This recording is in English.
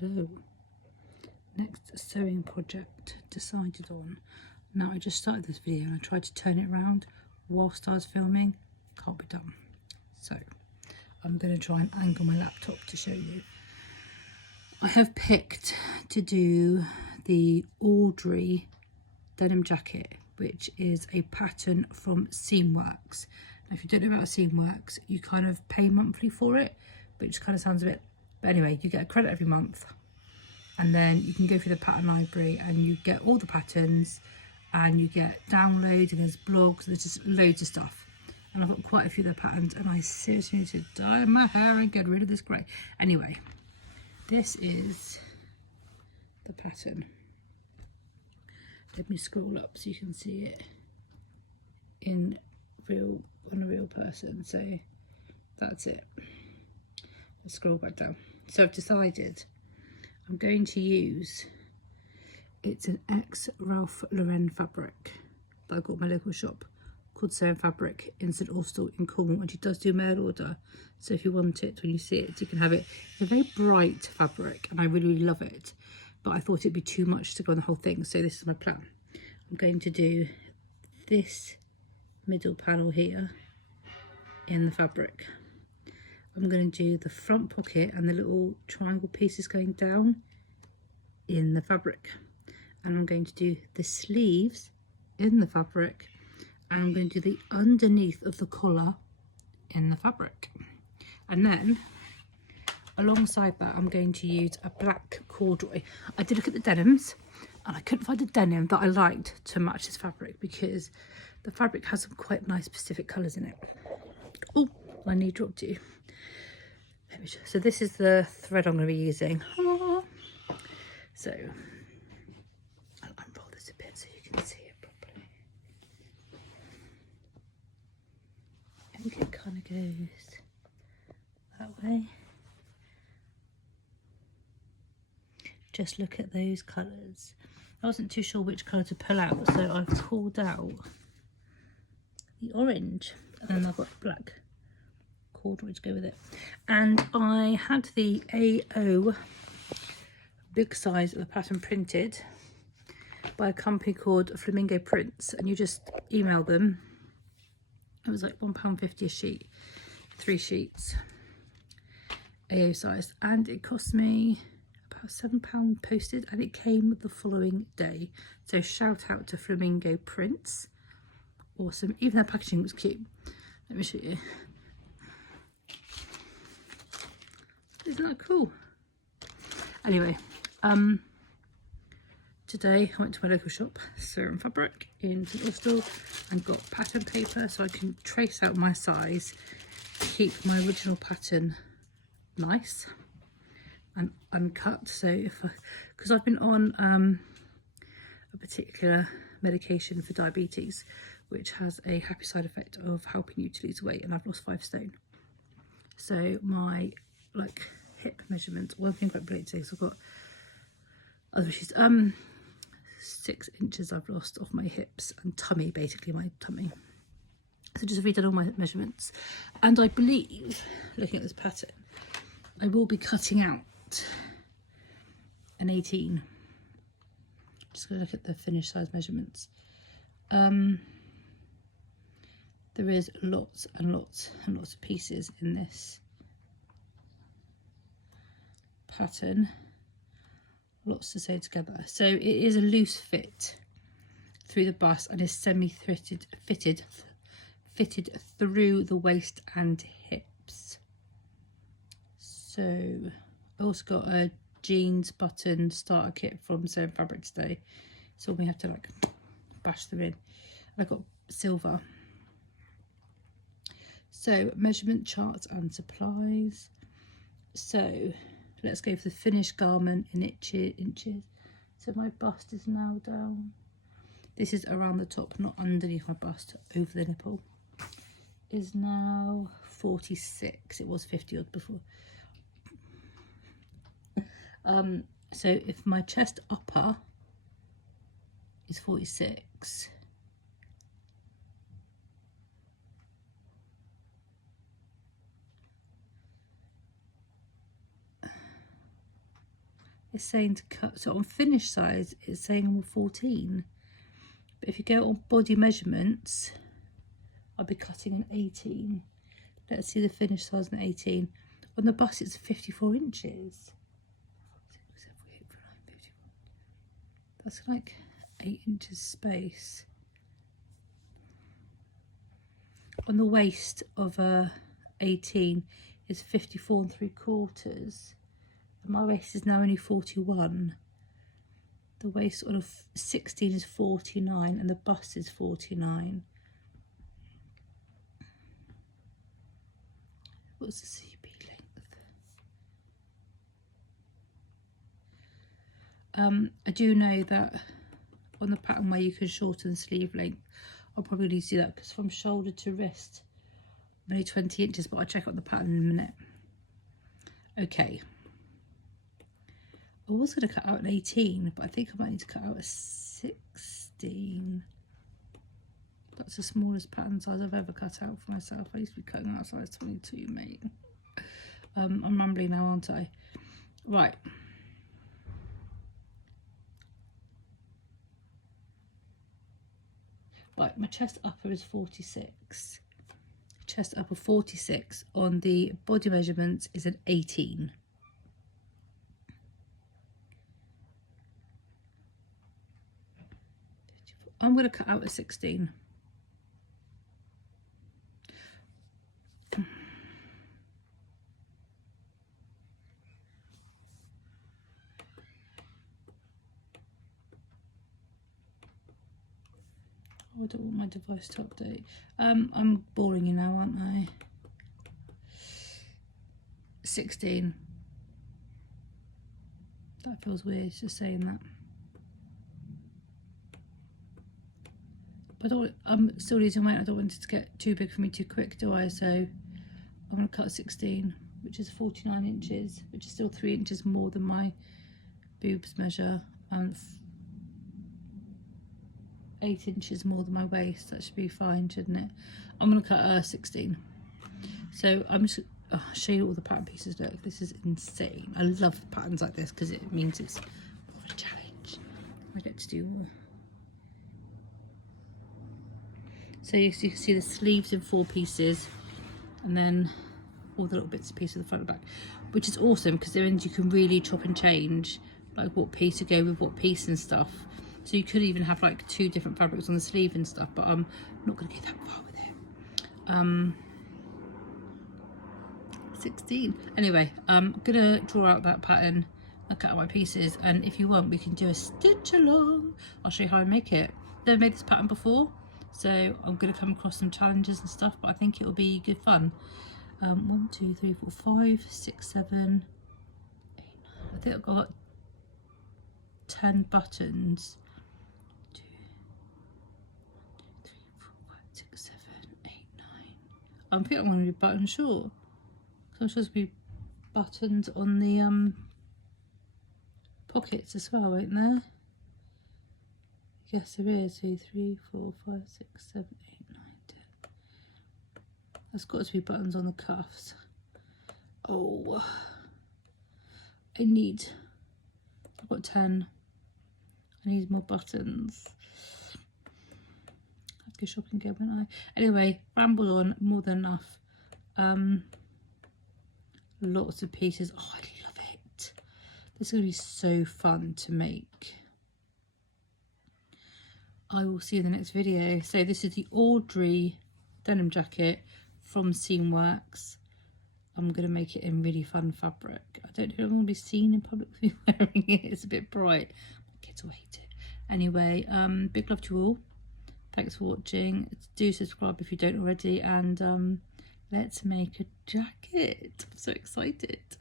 Hello. Next sewing project decided on. Now I just started this video and I tried to turn it around whilst I was filming. Can't be done. So I'm going to try and angle my laptop to show you. I have picked to do the Audrey denim jacket, which is a pattern from Seamworks. Now, if you don't know about Seamworks, you kind of pay monthly for it, which kind of sounds a bit, but anyway, you get a credit every month. And then you can go through the pattern library and you get all the patterns and you get downloads and there's blogs, there's just loads of stuff. And I've got quite a few of the patterns and I seriously need to dye my hair and get rid of this grey. Anyway, this is the pattern. Let me scroll up so you can see it on a real person. So that's it. Let's scroll back down. So I've decided I'm going to use, it's an ex Ralph Lauren fabric that I got at my local shop called Sewing Fabric in St Austell in Cornwall, and she does do mail order, so if you want it, when you see it, you can have it. It's a very bright fabric and I really, really love it, but I thought it'd be too much to go on the whole thing, so this is my plan. I'm going to do this middle panel here in the fabric. I'm going to do the front pocket and the little triangle pieces going down in the fabric. And I'm going to do the sleeves in the fabric. And I'm going to do the underneath of the collar in the fabric. And then, alongside that, I'm going to use a black corduroy. I did look at the denims, and I couldn't find a denim that I liked to match this fabric because the fabric has some quite nice specific colours in it. Oh, my knee dropped you. So this is the thread I'm going to be using. So I'll unroll this a bit so you can see it properly. I think it kind of goes that way. Just look at those colours. I wasn't too sure which colour to pull out, so I've pulled out the orange and then I've got black corduroy to go with it. And I had the AO big size of the pattern printed by a company called Flamingo Prints, and you just email them. It was like £1.50 a sheet, 3 sheets, AO size, and it cost me about £7 posted, and it came the following day. So shout out to Flamingo Prints. Awesome. Even their packaging was cute. Let me show you. Isn't that cool? Anyway, today I went to my local shop, Sewing Fabric in St Austell, and got pattern paper so I can trace out my size, keep my original pattern nice and uncut. So because I've been on a particular medication for diabetes, which has a happy side effect of helping you to lose weight, and I've lost 5 stone. So my hip measurement, one thing about related to this, I've got other issues. 6 inches I've lost off my hips and tummy, basically my tummy. So just redone all my measurements, and I believe, looking at this pattern, I will be cutting out an 18. Just gonna look at the finished size measurements. There is lots and lots and lots of pieces in this pattern, lots to sew together. So it is a loose fit through the bust and is semi-fitted fitted through the waist and hips. So I also got a jeans button starter kit from Sewing Fabric today, so we have to bash them in. I got silver. So measurement charts and supplies. So let's go for the finished garment in inches. So my bust is now down. This is around the top, not underneath my bust, over the nipple. Is now 46. It was 50 odd before. So if my chest upper is 46, it's saying to cut, so on finished size it's saying I'm 14, but if you go on body measurements I'll be cutting an 18. Let's see the finished size an 18. On the bust it's 54 inches. That's like 8 inches space. On the waist of a 18 is 54 3/4. My waist is now only 41. The waist on a 16 is 49 and the bust is 49. What's the CB length? I do know that on the pattern where you can shorten sleeve length, I'll probably need to do that because from shoulder to wrist I'm only 20 inches, but I'll check out the pattern in a minute. Okay. I was going to cut out an 18, but I think I might need to cut out a 16. That's the smallest pattern size I've ever cut out for myself. I used to be cutting out size 22, mate. I'm rambling now, aren't I? Right. Right, my chest upper is 46. Chest upper 46 on the body measurements is an 18. I'm going to cut out a 16. I don't want my device to update. I'm boring you now, aren't I? 16. That feels weird just saying that. But I'm still losing weight. I don't want it to get too big for me too quick, do I? So I'm going to cut 16, which is 49 inches, which is still 3 inches more than my boobs measure, and 8 inches more than my waist. That should be fine, shouldn't it? I'm going to cut 16. So I'm just I'll show you all the pattern pieces. Look, this is insane. I love patterns like this because it means it's more of a challenge. I get to do more. So you can see the sleeves in 4 pieces, and then all the little bits and pieces of the front and back, which is awesome because then you can really chop and change like what piece to go with what piece and stuff. So you could even have like 2 different fabrics on the sleeve and stuff, but I'm not going to go that far with it. 16. Anyway, I'm going to draw out that pattern and cut out my pieces, and if you want we can do a stitch along. I'll show you how I make it. Never made this pattern before, so I'm going to come across some challenges and stuff, but I think it will be good fun. 1 2 3 4 5 6 7 8 9. I think I've got 10 buttons. 2 1 2 3 4 5 6 7 8 9. I think I'm going to be button short. So I'm supposed to be buttons on the pockets as well, ain't there? Yes, there is. 2 3 4 5 6 7 8 9 10. There's got to be buttons on the cuffs. Oh, I've got 10. I need more buttons. I have to go shopping again, won't I? Anyway, rambled on more than enough. Lots of pieces. Oh, I love it. This is going to be so fun to make. I will see you in the next video. So this is the Audrey denim jacket from Seamworks. I'm going to make it in really fun fabric. I don't know if I'm going to be seen in public with me wearing it. It's a bit bright. My kids will hate it. Anyway, big love to you all. Thanks for watching. Do subscribe if you don't already, and let's make a jacket. I'm so excited.